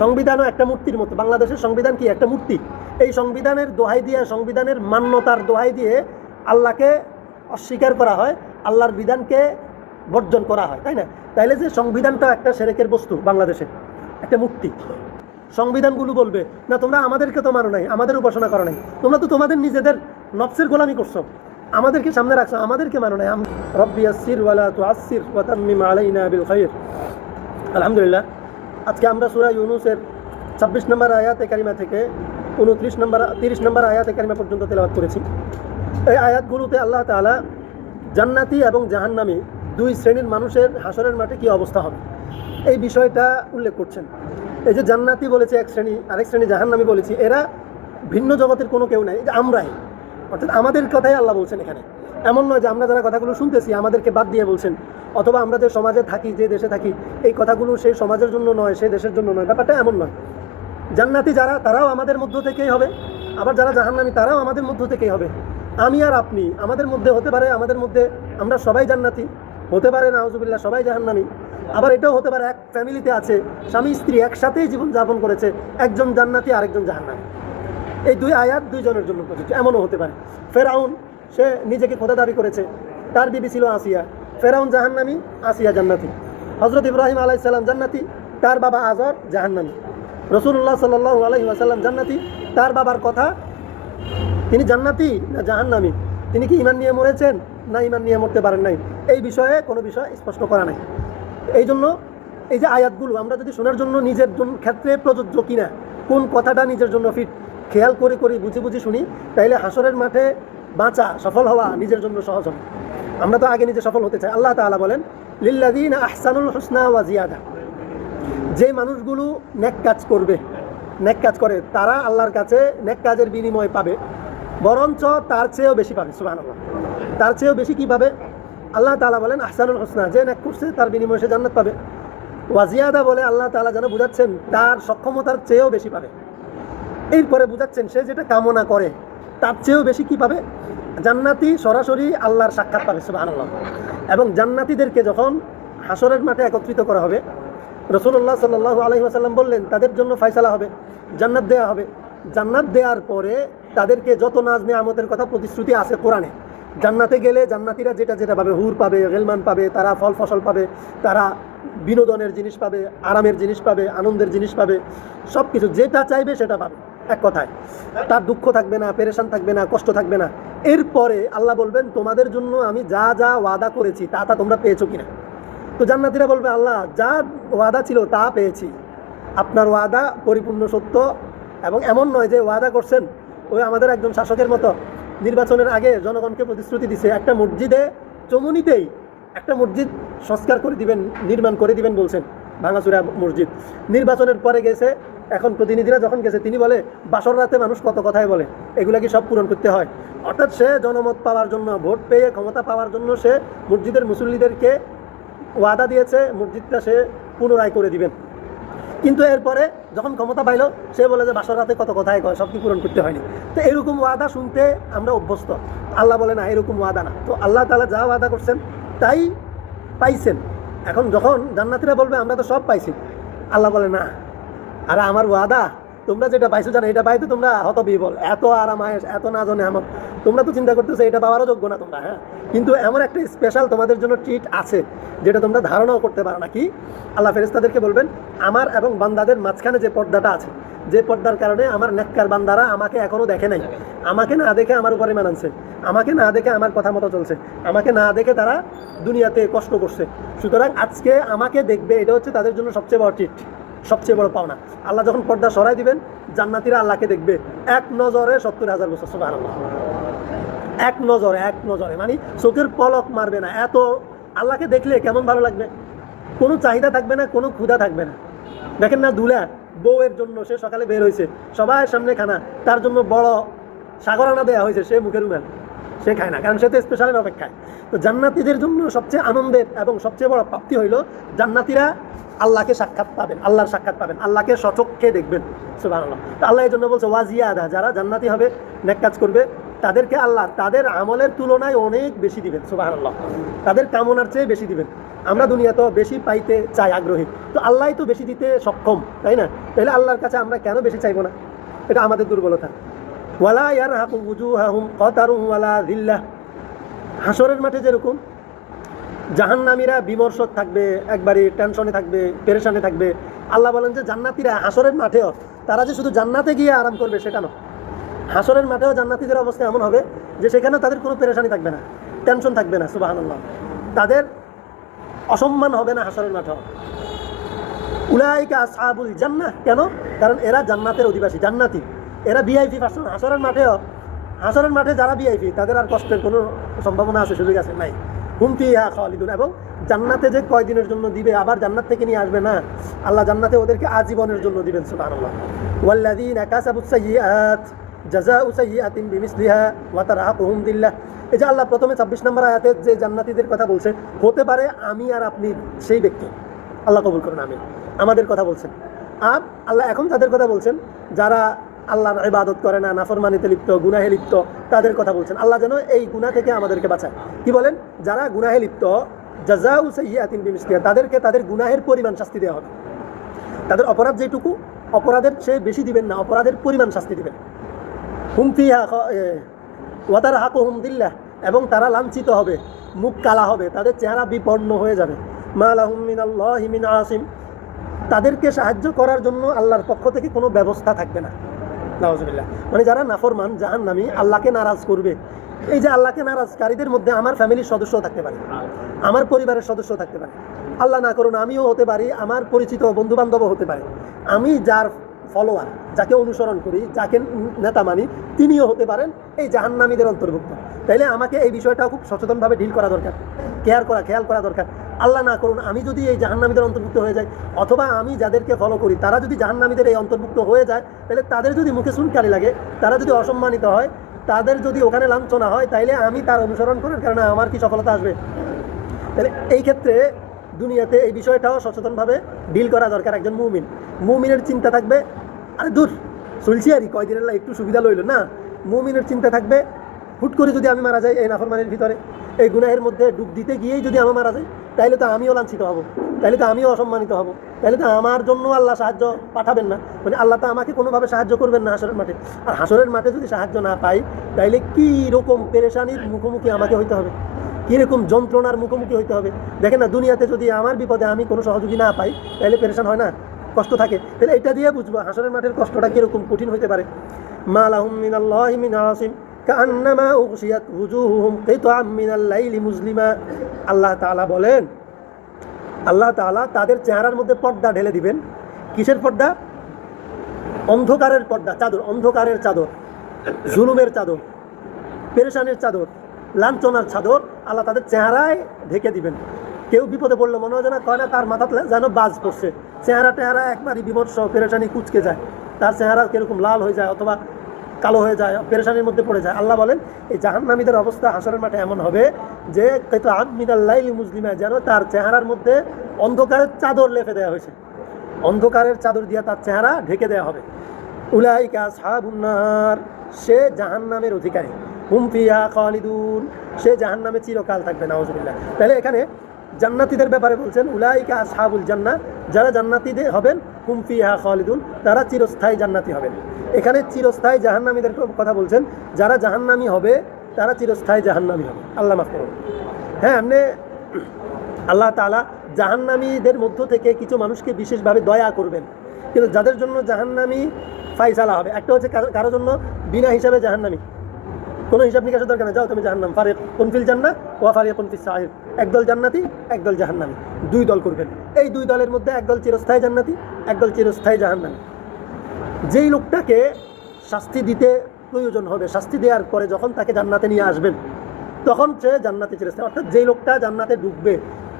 সংবিধানও একটা মূর্তির মতো। বাংলাদেশের সংবিধান কি একটা মূর্তি? এই সংবিধানের দোহাই দিয়ে, সংবিধানের মান্যতার দোহাই দিয়ে আল্লাহকে অস্বীকার করা হয়, আল্লাহর বিধানকে বর্জন করা হয়, তাই না? তাইলে যে সংবিধানটা একটা সেরেকের বস্তু, বাংলাদেশে একটা মূর্তি। সংবিধানগুলো বলবে না তোমরা আমাদেরকে তো মানো নাই, আমাদের উপাসনা করো নাই, তোমরা তো তোমাদের নিজেদের নফসের গোলামি করছো, আমাদেরকে সামনে রাখছো, আমাদেরকে মানো নাই। রব্বি ইয়াসসির ওয়ালা তুআসসির ওয়া তাম্মিম আলাইনা বিল খায়র। আলহামদুলিল্লাহ, আজকে আমরা সূরা ইউনূসের 26 নম্বর আয়াতে কারিমা থেকে 30 নম্বর আয়াতে কারিমা পর্যন্ত তেলাওয়াত করেছি। এই আয়াতগুলোতে আল্লাহ তাআলা জান্নাতি এবং জাহান্নামী দুই শ্রেণীর মানুষের হাসরের মাঠে কি অবস্থা হবে এই বিষয়টা উল্লেখ করছেন। এই যে জান্নাতি বলেছে এক শ্রেণী, আরেক শ্রেণী জাহান্নামী বলেছি, এরা ভিন্ন জগতের কোনো কেউ নাই, এই যে আমরাই, অর্থাৎ আমাদের কথাই আল্লাহ বলছেন এখানে। এমন নয় যে আমরা যারা কথাগুলো শুনতেছি আমাদেরকে বাদ দিয়ে বলছেন, অথবা আমরা যে সমাজে থাকি, যে দেশে থাকি, এই কথাগুলো সেই সমাজের জন্য নয়, সেই দেশের জন্য নয়, ব্যাপারটা এমন নয়। জান্নাতি যারা, তারাও আমাদের মধ্য থেকেই হবে, আবার যারা জাহান্নামী তারাও আমাদের মধ্য থেকেই হবে। আমি আর আপনি, আমাদের মধ্যে হতে পারে, আমাদের মধ্যে আমরা সবাই জান্নাতি, হতে পারে নাউজুবিল্লাহ সবাই জাহান্নামী। আবার এটাও হতে পারে এক ফ্যামিলিতে আছে, স্বামী স্ত্রী একসাথেই জীবন যাপন করেছে, একজন জান্নাতি আরেকজন জাহান্নামী। এই দুই আয়াত দুইজনের জন্য প্রযোজ্য, এমনও হতে পারে। ফেরাউন, সে নিজেকে খোদা দাবি করেছে, তার বিবি ছিল আসিয়া, ফেরাউন জাহান্নামী, আসিয়া জান্নাতি। হযরত ইব্রাহিম আলাইহিস সালাম জান্নাতি, তার বাবা আজর জাহান্নামী। রাসূলুল্লাহ সাল্লাল্লাহু আলাইহি ওয়াসাল্লাম জান্নাতি, তার বাবার কথা, তিনি জান্নাতি না জাহান্নামী, তিনি কি ঈমান নিয়ে মরেছেন না ঈমান নিয়ে মরতে পারেন নাই, এই বিষয়ে কোনো বিষয় স্পষ্ট করা নাই। এই জন্য এই যে আয়াতগুলো আমরা যদি শোনার জন্য নিজের ক্ষেত্রে প্রযোজ্য কিনা, কোন কথাটা নিজের জন্য ফিট, খেয়াল করে করে বুঝে বুঝে শুনি, তাইলে হাসরের মাঠে বাঁচা, সফল হওয়া নিজের জন্য সহজ হবে। আমরা তো আগে নিজে সফল হতে চাই। আল্লাহ তাআলা বলেন লিল্লাযীনা আহসানুল হুসনা ওয়া জিয়াদা, যে মানুষগুলো নেক কাজ করবে, নেক কাজ করে, তারা আল্লাহর কাছে নেক কাজের বিনিময় পাবে, বরঞ্চ তার চেয়েও বেশি পাবে। সুবহানাল্লাহ, তার চেয়েও বেশি কি পাবে? আল্লাহ তাআলা বলেন আহসানুল হুসনা, যে নেক করছে তার বিনিময়ে সে জান্নাত পাবে। ওয়া জিয়াদা বলে আল্লাহ তাআলা যেন বুঝাচ্ছেন তার সক্ষমতার চেয়েও বেশি পাবে। এরপরে বুঝাচ্ছেন সে যেটা কামনা করে তার চেয়েও বেশি কি পাবে? জান্নাতি সরাসরি আল্লাহর সাক্ষাৎ পাবে। সুবহানাল্লাহ। এবং জান্নাতীদেরকে যখন হাসরের মাঠে একত্রিত করা হবে, রাসূলুল্লাহ সাল্লাল্লাহু আলাইহি ওয়াসাল্লাম বললেন তাদের জন্য ফয়সালা হবে, জান্নাত দেয়া হবে। জান্নাত দেওয়ার পরে তাদেরকে যত নাজ নেয়ামতের কথা প্রতিশ্রুতি আছে কোরআনে, জান্নাতে গেলে জান্নাতীরা যেটা যেটা পাবে, হুর পাবে, গেলমান পাবে, তারা ফল ফসল পাবে, তারা বিনোদনের জিনিস পাবে, আরামের জিনিস পাবে, আনন্দের জিনিস পাবে, সব কিছু যেটা চাইবে সেটা পাবে। এক কথায় তার দুঃখ থাকবে না, পেরেশান থাকবে না, কষ্ট থাকবে না। এরপরে আল্লাহ বলবেন তোমাদের জন্য আমি যা যা ওয়াদা করেছি তা তা তোমরা পেয়েছো কিনা। তো জান্নাতীরা বলবে আল্লাহ যা ওয়াদা ছিল তা পেয়েছি, আপনার ওয়াদা পরিপূর্ণ সত্য। এবং এমন নয় যে ওয়াদা করছেন ওই আমাদের একজন শাসকের মতো নির্বাচনের আগে জনগণকে প্রতিশ্রুতি দিছে একটা মসজিদে, চমুনিতেই একটা মসজিদ সংস্কার করে দিবেন, নির্মাণ করে দিবেন বলছেন, ভাঙাচুরা মসজিদ। নির্বাচনের পরে গেছে, এখন প্রতিনিধিরা যখন গেছে তিনি বলে বাসর রাতে মানুষ কত কথাই বলে, এগুলা কি সব পূরণ করতে হয়? অর্থাৎ সে জনমত পাওয়ার জন্য, ভোট পেয়ে ক্ষমতা পাওয়ার জন্য সে মসজিদের মুসল্লিদেরকে ওয়াদা দিয়েছে মসজিদটা সে পুনরায় করে দিবেন। কিন্তু এরপরে যখন ক্ষমতা পাইল সে বলে যে বাসর রাতে কত কথাই কয়, সব কি পূরণ করতে হয়নি। তো এরকম ওয়াদা শুনতে আমরা অভ্যস্ত। আল্লাহ বলে না, এরকম ওয়াদা না। তো আল্লাহ তাআলা যা ওয়াদা করছেন তাই পাইছেন। এখন যখন জান্নাতীরা বলবে আমরা তো সব পাইছি, আল্লাহ বলে না, আর আমার ওয়াদা তোমরা যেটা পাইছো জানো, এটা পাইতে তোমরা হতবিহ্বল, এত আরাম আয়েশ, এত নাজ নেয়ামত, তোমরা তো চিন্তা করতেছো এটা পাওয়ারও যোগ্য না তোমরা। হ্যাঁ, কিন্তু এমন একটা স্পেশাল তোমাদের জন্য ট্রিট আছে যেটা তোমরা ধারণাও করতে পারো না। কি? আল্লাহ ফেরেশতাদেরকে বলবেন আমার এবং বান্দাদের মাঝখানে যে পর্দাটা আছে, যে পর্দার কারণে আমার নেককার বান্দারা আমাকে এখনো দেখে নাই, আমাকে না দেখে আমার উপরে মানানছে, আমাকে না দেখে আমার কথা মতো চলছে, আমাকে না দেখে তারা দুনিয়াতে কষ্ট করছে। সুতরাং আজকে আমাকে দেখবে, এটা হচ্ছে তাদের জন্য সবচেয়ে বড় ট্রিট, সবচেয়ে বড় পাওনা। আল্লাহ যখন পর্দা সরাই দিবেন, জান্নাতীরা আল্লাহকে দেখবে এক নজরে 70,000 বছর। সুবহানাল্লাহ, এক নজরে, এক নজরে, মানে চোখের পলক মারবে না। এত আল্লাহকে দেখলে কেমন ভালো লাগবে, কোনো চাহিদা থাকবে না, কোনো ক্ষুধা থাকবে না। দেখেন না, দুলা বউয়ের জন্য সে সকালে বের হয়েছে, সবার সামনে খানা, তার জন্য বড় সাগরানা দেওয়া হয়েছে, সে মুখের রুমাল সে খায় না, কারণ সে তো স্পেশালের অপেক্ষায়। তো জান্নাতীদের জন্য সবচেয়ে আনন্দের এবং সবচেয়ে বড় প্রাপ্তি হইল জান্নাতীরা আল্লাহকে সাক্ষাৎ পাবেন, আল্লাহর সাক্ষাৎ পাবেন, আল্লাহকে সচক্ষে দেখবেন। সুবহানাল্লাহ। তো আল্লাহ এই জন্য বলছে ওয়াজিয়াদা, যারা জান্নাতি হবে, নেক কাজ করবে, তাদেরকে আল্লাহ তাদের আমলের তুলনায় অনেক বেশি দিবেন। সুবহানাল্লাহ, তাদের কামনার চেয়ে বেশি দিবেন। আমরা দুনিয়া তো বেশি পাইতে চাই, আগ্রহী, তো আল্লাহ তো বেশি দিতে সক্ষম, তাই না? তাহলে আল্লাহর কাছে আমরা কেন বেশি চাইবো না? এটা আমাদের দুর্বলতা। ওয়ালা ইয়ারহাকু উজুহাহুম কাতারুন ওয়ালা যিল্লাহ। হাসরের মাঠে যেরকম জাহান্নামীরা বিমর্ষক থাকবে, একবারে টেনশনে থাকবে, পেরেশানে থাকবে, আল্লাহ বলেন যে জান্নাতীরা হাসরের মাঠেও তারা যে শুধু জান্নাতে গিয়ে আরাম করবে সেটা নয়, হাসরের মাঠেও জান্নাতীদের অবস্থা এমন হবে যে সেখানেও তাদের কোনো পেরেশানি থাকবে না, টেনশন থাকবে না। সুবহানাল্লাহ। তাদের অসম্মান হবে না হাসরের মাঠেও। উলাইকা আসহাবুল জান্নাহ। কেন? কারণ এরা জান্নাতের অধিবাসী, জান্নাতি, এরা ভিআইপি পার্সন। হাসরের মাঠে যারা ভিআইপি তাদের আর কষ্টের কোনো সম্ভাবনা আছে, সুযোগ আছে? নাই। হুম ফিহা খালিদুন। এবং জান্নাতে যে কয়দিনের জন্য দিবে, আবার জান্নাত থেকে নিয়ে আসবে না, আল্লাহ জান্নাতে ওদেরকে আজীবনের জন্য দিবেন। সুবহানাল্লাহ। ওয়াল্লাযীনা কাসাবুস সাইয়্যাত জাযাউ সাইয়্যাতিন বিমিসলিহা ওয়া তারহাকুহুম যিল্লাহ। এই যে আল্লাহ প্রথমে 26 নম্বর আয়াতে যে জান্নাতীদের কথা বলছে, হতে পারে আমি আর আপনি সেই ব্যক্তি। আল্লাহ কবুল করেন, আমিন। আমাদের কথা বলছেন। আর আল্লাহ এখন তাদের কথা বলছেন যারা আল্লাহর ইবাদত করে না, নাফরমানিতে লিপ্ত, গুনাহে লিপ্ত, তাদের কথা বলছেন। আল্লাহ যেন এই গুনাহ থেকে আমাদেরকে বাঁচায়। কি বলেন? যারা গুনাহে লিপ্ত, জাযাউ সাইয়্যাতিন বিমিসলিহা, তাদেরকে তাদের গুনাহের পরিমাণ শাস্তি দেওয়া হবে। তাদের অপরাধ যেটুকু, অপরাধের চেয়ে বেশি দিবেন না, অপরাধের পরিমাণ শাস্তি দিবেন। হুম ফিহা ওয়া তারহাকুহুম যিল্লাহ। এবং তারা লাঞ্ছিত হবে, মুখ কালা হবে, তাদের চেহারা বিপন্ন হয়ে যাবে। মা লাহুম মিনাল্লাহি মিন আসিম। তাদেরকে সাহায্য করার জন্য আল্লাহর পক্ষ থেকে কোনো ব্যবস্থা থাকবে না। নাউজুবিল্লাহ। মানে যারা নাফরমান, জাহান্নামী, আল্লাহকে নারাজ করবে, এই যে আল্লাহকে নারাজকারীদের মধ্যে আমার ফ্যামিলির সদস্য থাকতে পারে, আমার পরিবারের সদস্য থাকতে পারে, আল্লাহ না করুন আমিও হতে পারি, আমার পরিচিত বন্ধু বান্ধবও হতে পারে, আমি যার ফলোয়ার, যাকে অনুসরণ করি, যাকে নেতা মানি, তিনিও হতে পারেন এই জাহান্নামীদের অন্তর্ভুক্ত। তাইলে আমাকে এই বিষয়টাও খুব সচেতনভাবে ডিল করা দরকার, খেয়াল করা দরকার। আল্লাহ না করুন আমি যদি এই জাহান্নামীদের অন্তর্ভুক্ত হয়ে যাই, অথবা আমি যাদেরকে ফলো করি তারা যদি জাহান্নামীদের এই অন্তর্ভুক্ত হয়ে যায়, তাহলে তাদের যদি মুখে চুনকালি লাগে, তারা যদি অসম্মানিত হয়, তাদের যদি ওখানে লাঞ্ছনা হয়, তাইলে আমি তার অনুসরণ করার কারণে আমার কি সফলতা আসবে? তাহলে এই ক্ষেত্রে দুনিয়াতে এই বিষয়টাও সচেতনভাবে ডিল করা দরকার। একজন মুমিনের চিন্তা থাকবে, আরে দূর চলছি আর কয়দিনের একটু সুবিধা লইল না। মুমিনের চিন্তা থাকবে হুট করে যদি আমি মারা যাই এই নাফরমানির ভিতরে, এই গুনাহের মধ্যে ডুব দিতে গিয়েই যদি আমি মারা যাই, তাইলে তো আমিও লাঞ্ছিত হব, তাইলে তো আমিও অসম্মানিত হব, তাইলে তো আমার জন্য আল্লাহ সাহায্য পাঠাবেন না। মানে আল্লাহ তো আমাকে কোনোভাবে সাহায্য করবেন না হাসরের মাঠে। আর হাসরের মাঠে যদি সাহায্য না পাই, তাইলে কী রকম পেরেশানির মুখোমুখি আমাকে হইতে হবে, কীরকম যন্ত্রণার মুখোমুখি হইতে হবে। দেখেন না, দুনিয়াতে যদি আমার বিপদে আমি কোনো সহযোগী না পাই, তাহলে পেরেশান হয় না, কষ্ট থাকে। তাহলে এটা দিয়ে বুঝবো হাসরের মাঠের কষ্টটা কীরকম কঠিন হইতে পারে। মা লাহুম মিনাল্লাহি মিন আসিম কাআন্নামা উগশিয়াত উজুহুহুম কিতআম মিনাল লাইলি মুজলিমা। আল্লাহ তাআলা বলেন, আল্লাহ তাআলা তাদের চেহারার মধ্যে পর্দা ঢেলে দিবেন। কিসের পর্দা? অন্ধকারের পর্দা, চাদর, অন্ধকারের চাদর, জুলুমের চাদর, পেরেশানির চাদর, লাঞ্ছনার চাদর আল্লাহ তাদের চেহারায় ঢেকে দিবেন। কেউ বিপদে পড়লো মনে হয় না, কয় না তার মাথাতে যেন বাজ পড়ছে, চেহারা একবারই বিমর্ষ, পেরেশানি কুচকে যায়, তার চেহারা কিরকম লাল হয়ে যায় অথবা কালো হয়ে যায়, পেরেশানির মধ্যে পড়ে যায়। আল্লাহ বলেন এই জাহান্নামীদের অবস্থা হাসরের মাঠে এমন হবে যে কিতআম মিনাল লাইলি মুজলিমা, যেন তার চেহারার মধ্যে অন্ধকারের চাদর লেপে দেওয়া হয়েছে, অন্ধকারের চাদর দিয়ে তার চেহারা ঢেকে দেওয়া হবে। উলাইকা আসহাবুন নার, সে জাহান্নামের অধিকারী। হুম ফিহা খালিদুন, সে জাহান্নামে চিরকাল থাকবে। নাউজুবিল্লাহ। তাহলে এখানে জান্নাতীদের ব্যাপারে বলছেন উলাইকা আসহাবুল জান্নাহ, যারা জান্নাতীদের হবেন, হুম ফিহা খালিদুন, তারা চিরস্থায়ী জান্নাতি হবেন। এখানে চিরস্থায়ী জাহান্নামীদের কথা বলছেন, যারা জাহান্নামী হবে তারা চিরস্থায়ী জাহান্নামী হবে। আল্লাহ মাফ করুন। হ্যাঁ, এমনি আল্লাহ তাআলা জাহান্নামীদের মধ্য থেকে কিছু মানুষকে বিশেষভাবে দয়া করবেন, কিন্তু যাদের জন্য জাহান্নামী ফাইসালা হবে। একটা হচ্ছে কারোর জন্য বিনা হিসাবে জাহান্নামী, কোনো হিসাব নিকাশের দরকার নেই, যাও তুমি জাহান্নাম, ফারিকুন ফিল জান্নাহ ওয়া ফারিকুন ফিস সাঈর। একদল জান্নাতি, একদল জাহান্নামী, দুই দল করবেন। এই দুই দলের মধ্যে একদল চিরস্থায়ী জান্নাতি, একদল চিরস্থায়ী জাহান্নামী। যেই লোকটাকে শাস্তি দিতে প্রয়োজন হবে, শাস্তি দেওয়ার পরে যখন তাকে জান্নাতে নিয়ে আসবেন, তখন সে জান্নাতে চিরস্থায়ী, অর্থাৎ যেই লোকটা জান্নাতে ঢুকবে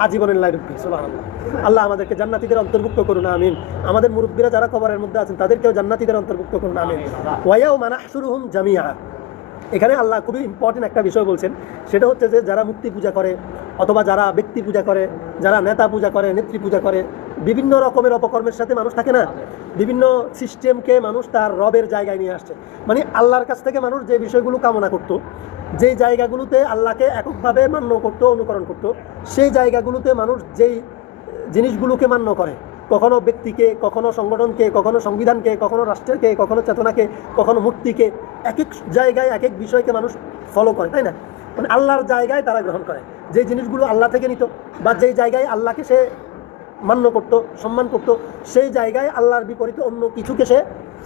আজীবনের লাই ঢুকবে। সুবহানাল্লাহ। আল্লাহ আমাদেরকে জান্নাতীদের অন্তর্ভুক্ত করুন, আমিন। আমাদের মুরব্বীরা যারা কবরের মধ্যে আছেন তাদেরকেও জান্নাতীদের অন্তর্ভুক্ত করুন, আমিন। ওয়া ইয়াউমা নাহশুরুহুম জামিআ। এখানে আল্লাহ খুবই ইম্পর্টেন্ট একটা বিষয় বলছেন, সেটা হচ্ছে যে যারা মূর্তি পূজা করে, অথবা যারা ব্যক্তি পূজা করে, যারা নেতা পূজা করে, নেত্রী পূজা করে, বিভিন্ন রকমের অপকর্মের সাথে মানুষ থাকে না, বিভিন্ন সিস্টেমকে মানুষ তার রবের জায়গায় নিয়ে আসছে। মানে আল্লাহর কাছ থেকে মানুষ যে বিষয়গুলো কামনা করতো, যেই জায়গাগুলোতে আল্লাহকে এককভাবে মান্য করতো, অনুকরণ করতো, সেই জায়গাগুলোতে মানুষ যেই জিনিসগুলোকে মান্য করে, কখনো ব্যক্তিকে, কখনো সংগঠনকে, কখনো সংবিধানকে, কখনো রাষ্ট্রকে, কখনো চেতনাকে, কখনো মূর্তিকে, এক এক জায়গায় এক এক বিষয়কে মানুষ ফলো করে, তাই না? মানে আল্লাহর জায়গায় তারা গ্রহণ করে যে জিনিসগুলো আল্লাহ থেকে নিত, বা যেই জায়গায় আল্লাহকে সে মান্য করত, সম্মান করত, সেই জায়গায় আল্লাহর বিপরীতে অন্য কিছুকে সে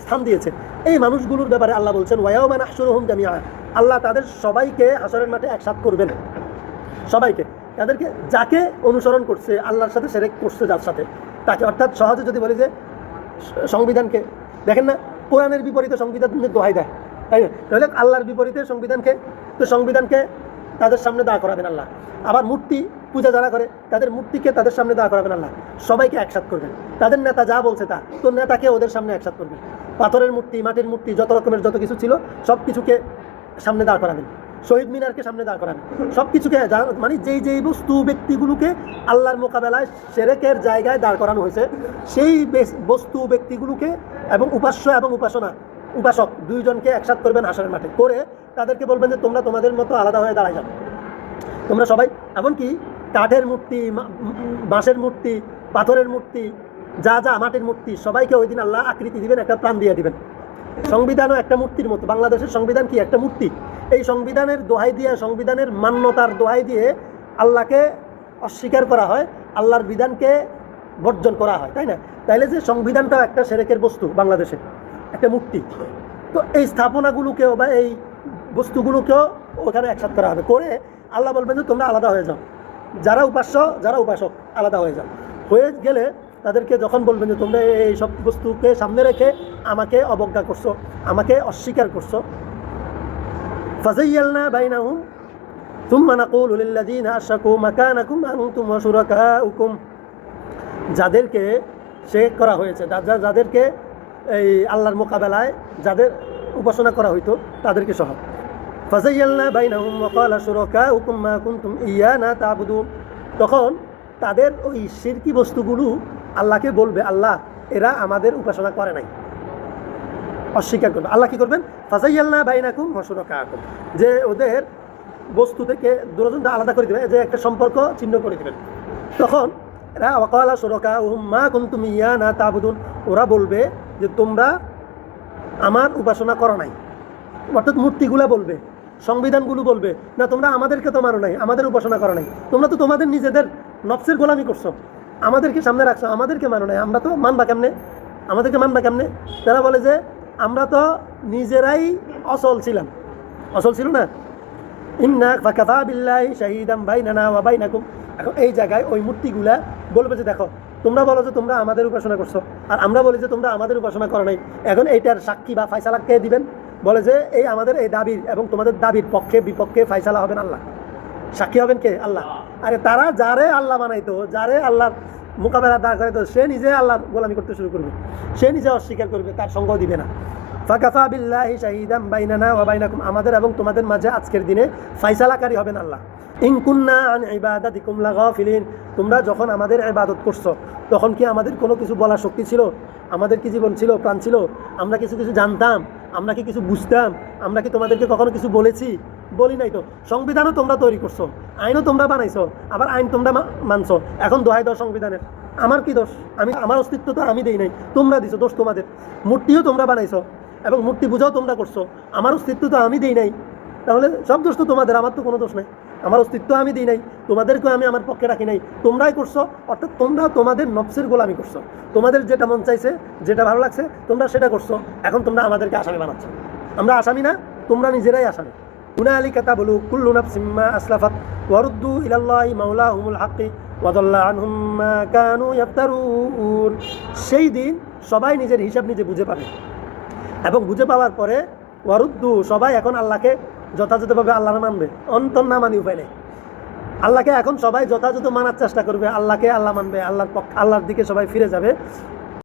স্থান দিয়েছে। এই মানুষগুলোর ব্যাপারে আল্লাহ বলছেন ওয়ায়াউমা নাহশুরুহুম জামিআ, আল্লাহ তাদের সবাইকে হাসরের মাঠে একসাথ করবেন, সবাইকে, তাদেরকে যাকে অনুসরণ করছে, আল্লাহর সাথে শিরক করছে যার সাথে, তাকে। অর্থাৎ সহজে যদি বলি যে সংবিধানকে, দেখেন না কোরআনের বিপরীতে সংবিধানের দোহাই দেয়, তাই না? তাহলে আল্লাহর বিপরীতে সংবিধানকে, তো সংবিধানকে তাদের সামনে দাঁড় করাবেন আল্লাহ। আবার মূর্তি পূজা যারা করে তাদের মূর্তিকে তাদের সামনে দাঁড় করাবেন আল্লাহ, সবাইকে একসাথ করবেন। তাদের নেতা যা বলছে তা, তো নেতাকে ওদের সামনে একসাথ করবেন। পাথরের মূর্তি, মাটির মূর্তি, যত রকমের যত কিছু ছিল সব কিছুকে সামনে দাঁড় করাবেন, শহীদ মিনারকে সামনে দাঁড় করাবেন, সব কিছুকে, মানে যেই যেই বস্তু ব্যক্তিগুলোকে আল্লাহর মোকাবেলায় শিরকের জায়গায় দাঁড় করানো হয়েছে, সেই বস্তু ব্যক্তিগুলোকে এবং উপাস্য এবং উপাসক দুইজনকে একসাথ করবেন হাসরের মাঠে, করে তাদেরকে বলবেন যে তোমরা তোমাদের মতো আলাদা হয়ে দাঁড়ায় যাও, তোমরা সবাই। এমনকি কাঠের মূর্তি, বাঁশের মূর্তি, পাথরের মূর্তি, যা যা মাটির মূর্তি, সবাইকে ওই দিন আল্লাহ আকৃতি দিবেন, একটা প্রাণ দিয়ে দিবেন। সংবিধানও একটা মূর্তির মতো, বাংলাদেশের সংবিধান কি একটা মূর্তি। এই সংবিধানের দোহাই দিয়ে, সংবিধানের মান্যতার দোহাই দিয়ে আল্লাহকে অস্বীকার করা হয়, আল্লাহর বিধানকে বর্জন করা হয়, তাই না? তাইলে যে সংবিধানটাও একটা শিরকের বস্তু, বাংলাদেশে একটা মূর্তি। তো এই স্থাপনাগুলোকেও বা এই বস্তুগুলোকেও ওখানে একসাথ করা হবে, করে আল্লাহ বলবেন যে তোমরা আলাদা হয়ে যাও, যারা উপাস্য যারা উপাসক আলাদা হয়ে যাও। হয়ে গেলে তাদেরকে যখন বলবেন যে তোমরা এই সব বস্তুকে সামনে রেখে আমাকে অবজ্ঞা করছো, আমাকে অস্বীকার করছো, ফাযাইয়ালনা বাইনাহুম সুম্মা নাকুলু লিল্লাযীনা আশরাকু মাকানাকুম আনতুম ওয়া শুরাকাউকুম, যাদেরকে শিরক করা হয়েছে, যাদেরকে এই আল্লাহর মোকাবেলায় যাদের উপাসনা করা হইতো তাদেরকে সহ, ফাযাইয়ালনা বাইনাহুম ওয়া ক্বালা শুরাকাউকুম মা কুনতুম ইয়ানা তা'বুদুন, তখন তাদের ওই শিরকি বস্তুগুলো আল্লাহকে বলবে আল্লাহ এরা আমাদের উপাসনা করে নাই, অস্বীকার করবে। আল্লাহ কি করবেন? ফাযাইয়ালনা বাইনাকুম ওয়া শুরাকাকুম, যে ওদের বস্তু থেকে দুজনটা আলাদা করে দেবে, যে একটা সম্পর্ক চিহ্ন করে দেবেন। তখন এরা ওয়া ক্বালা শুরাকাউহুম মা কুনতুম ইয়ানা তা'বুদুন, ওরা বলবে যে তোমরা আমার উপাসনা করো নাই, অর্থাৎ মূর্তিগুলা বলবে, সংবিধানগুলো বলবে না তোমরা আমাদেরকে তো মানো নাই, আমাদের উপাসনা করো নাই, তোমরা তো তোমাদের নিজেদের নফসের গোলামি করছো, আমাদেরকে সামনে রাখছো, আমাদেরকে মানো নাই, আমরা তো মানবা কেমনে, আমাদেরকে মানবা কেমনে? তারা বলে যে আমরা তো নিজেরাই অচল ছিলাম, অচল ছিল না। ইন্না ফাকাফা বিল্লাহি শাহিদাম বাইনানা ওয়া বাইনাকুম, এখন এই জায়গায় ওই মূর্তিগুলা বলবে যে দেখো তোমরা বলো যে তোমরা আমাদের উপাসনা করছো, আর আমরা বলি যে তোমরা আমাদের উপাসনা করো নাই, এখন এইটার সাক্ষী বা ফায়সালা কে দিবেন? বলে যে এই আমাদের এই দাবির এবং তোমাদের দাবির পক্ষে বিপক্ষে ফায়সালা হবেন আল্লাহ, সাক্ষী হবেন কে? আল্লাহ। আরে তারা যারে আল্লাহ বানাইতো, যারে আল্লাহর মোকাবেলা দাঁড় করাইতো, সে নিজে আল্লাহর গোলামি করতে শুরু করবে, সে নিজে অস্বীকার করবে, তার সঙ্গ দিবে না। ফাকাফা বিল্লাহি শাহিদাম বাইনানা ওয়া বাইনাকুম, আমাদের এবং তোমাদের মাঝে আজকের দিনে ফায়সালাকারী হবেন আল্লাহ। ইন কুন্না আন ইবাদাতিকুম লাগাফিলিন, তোমরা যখন আমাদের ইবাদত করছো তখন কি আমাদের কোনো কিছু বলার শক্তি ছিল? আমাদের কি জীবন ছিল, প্রাণ ছিল? আমরা কিছু জানতাম? আমরা কি কিছু বুঝতাম? আমরা কি তোমাদেরকে কখনো কিছু বলেছি? বলি নাই তো। সংবিধানও তোমরা তৈরি করছো, আইনও তোমরা বানাইছো, আবার আইন তোমরা মানছো, এখন দোহাই দাও সংবিধানের। আমার কি দোষ? আমার অস্তিত্ব তো আমি দেই নাই, তোমরা দিছো, দোষ তোমাদের। মূর্তিও তোমরা বানাইছো এবং মূর্তি পূজাও তোমরা করছো, আমার অস্তিত্ব তো আমি দেই নাই, তাহলে সব দোষ তো তোমাদের, আমার তো কোনো দোষ নাই। আমার অস্তিত্ব আমি দিই নাই, তোমাদেরকেও আমি আমার পক্ষে রাখি নাই, তোমরাই করছো। অর্থাৎ তোমরা তোমাদের নফসের গোলামি করছো, তোমাদের যেটা মন চাইছে, যেটা ভালো লাগছে তোমরা সেটা করছো, এখন তোমরা আমাদেরকে আসামি বানাচ্ছ। আমরা আসামি না, তোমরা নিজেরাই আসামি। হুনালিকা তাবলু কুল্লু নাফসিম মা আসলাফাত ওয়া রুদ্দু ইলাল্লাহি মাওলাহুমুল হাক্কি ওয়া দাল্লা আনহুম মা কানু ইফতারুন, সেই দিন সবাই নিজের হিসাব নিজে বুঝে পাবে, এবং বুঝে পাওয়ার পরে ওয়ারুদ্দু, সবাই এখন আল্লাহকে যথাযথভাবে আল্লাহর মানবে, অন্তর না মানি উপায় নেই। আল্লাহকে এখন সবাই যথাযথ মানার চেষ্টা করবে, আল্লাহকে আল্লাহ মানবে, আল্লাহর দিকে সবাই ফিরে যাবে।